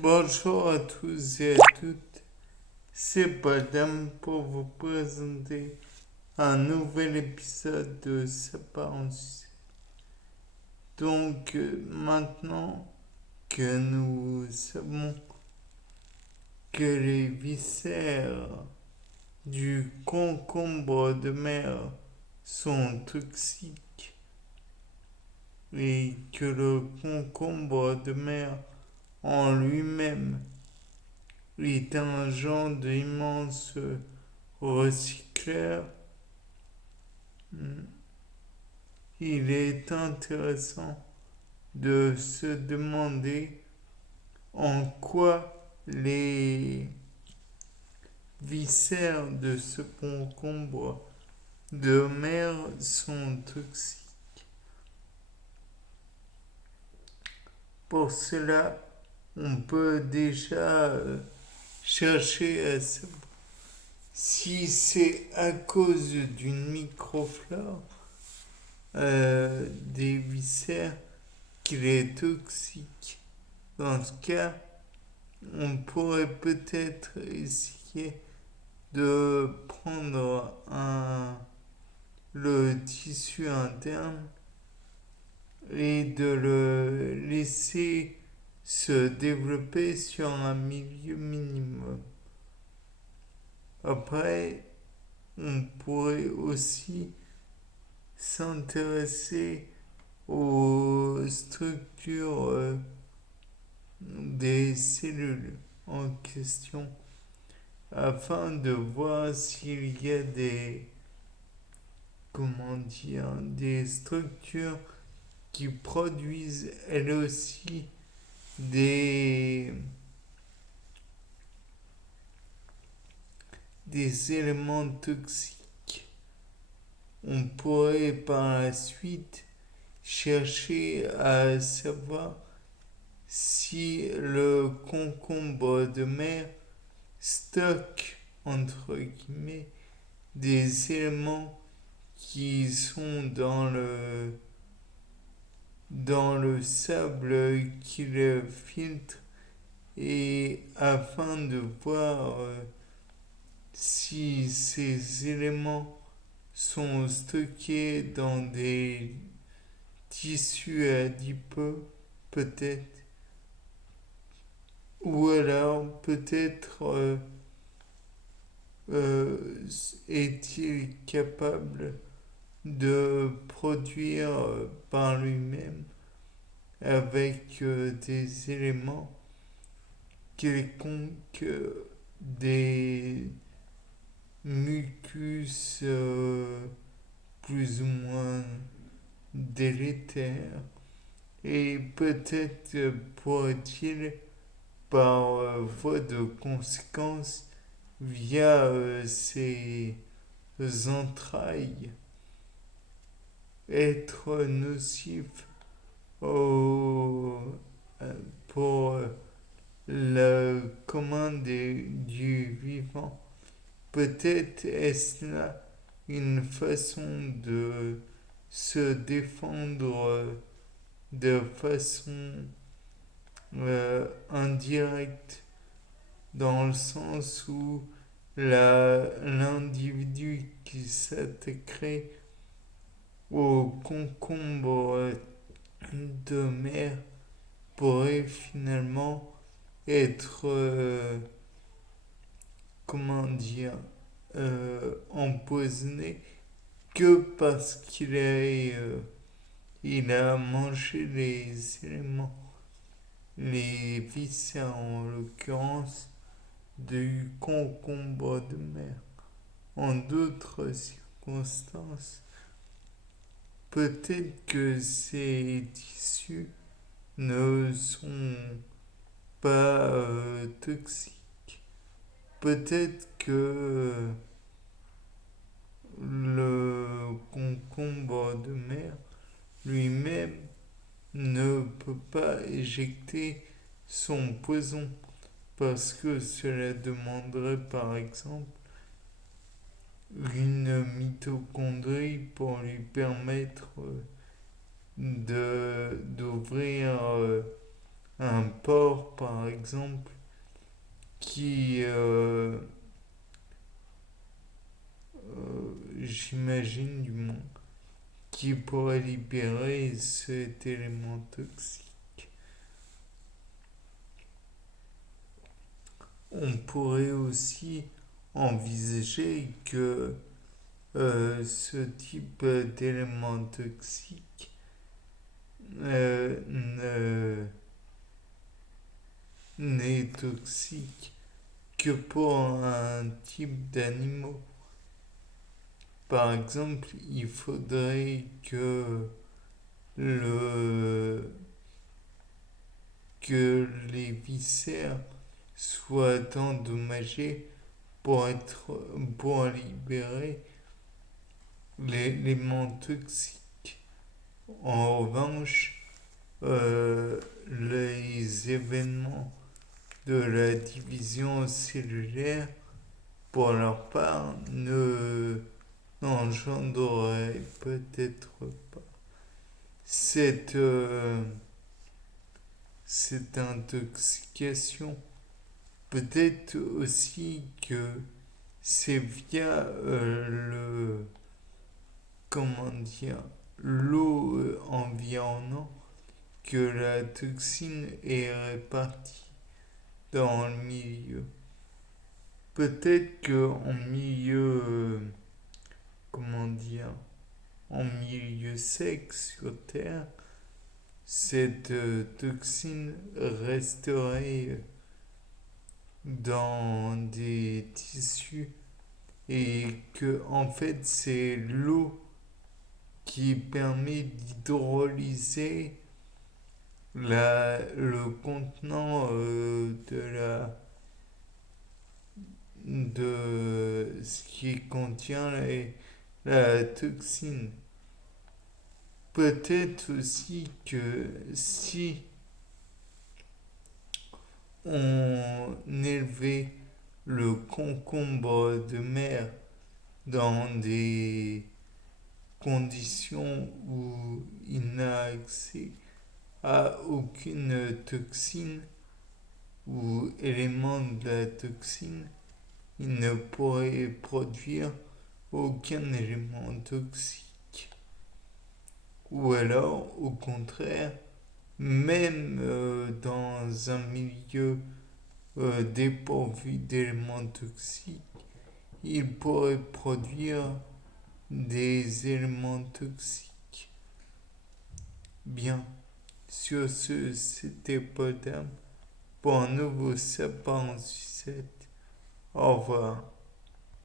Bonjour à tous et à toutes, c'est Badam pour vous présenter un nouvel épisode de Sapiens. Donc maintenant que nous savons que les viscères du concombre de mer sont toxiques et que le concombre de mer en lui-même est un genre d'immense recycleur, il est intéressant de se demander en quoi les viscères de ce concombre de mer sont toxiques. Pour cela, on peut déjà chercher à savoir si c'est à cause d'une microflore des viscères qu'il est toxique. Dans ce cas, on pourrait peut-être essayer de prendre le tissu interne et de le laisser se développer sur un milieu minimum. Après, on pourrait aussi s'intéresser aux structures des cellules en question afin de voir s'il y a des structures qui produisent elles aussi des, des éléments toxiques. On pourrait par la suite chercher à savoir si le concombre de mer stocke, entre guillemets, des éléments qui sont dans le sable qu'il filtre et afin de voir si ces éléments sont stockés dans des tissus adipeux, peut-être, ou alors peut-être est-il capable de produire par lui-même avec des éléments quelconques, des mucus plus ou moins délétères et peut-être pourrait-il par voie de conséquence via ses entrailles être nocif au, pour la commande du vivant. Peut-être est-ce là une façon de se défendre de façon indirecte, dans le sens où l'individu qui s'attaquerait au concombre de mer pourrait finalement être, comment dire, empoisonné que parce il a mangé les éléments, les viscères en l'occurrence, du concombre de mer. En d'autres circonstances, peut-être que ces tissus ne sont pas toxiques. Peut-être que le concombre de mer lui-même ne peut pas éjecter son poison parce que cela demanderait par exemple une mitochondrie pour lui permettre d'ouvrir un porc par exemple qui, j'imagine du moins, qui pourrait libérer cet élément toxique. On pourrait aussi envisager que ce type d'élément toxique n'est toxique que pour un type d'animaux. Par exemple, il faudrait le, que les viscères soient endommagés pour libérer l'élément toxique. En revanche, les événements de la division cellulaire, pour leur part, ne n'engendrerait peut-être pas cette, cette intoxication. Peut-être aussi que c'est via comment dire, l'eau environnante que la toxine est répartie dans le milieu. Peut-être qu'en milieu, comment dire, en milieu sec sur Terre, cette toxine resterait dans des tissus et que en fait c'est l'eau qui permet d'hydrolyser le contenant de ce qui contient la toxine. Peut-être aussi que si on élevait le concombre de mer dans des conditions où il n'a accès à aucune toxine ou élément de la toxine, il ne pourrait produire aucun élément toxique. Ou alors, au contraire, même dans un milieu dépourvu d'éléments toxiques, il pourrait produire des éléments toxiques. Bien, sur ce, c'était Podam pour un nouveau sapin en sucette. Au revoir.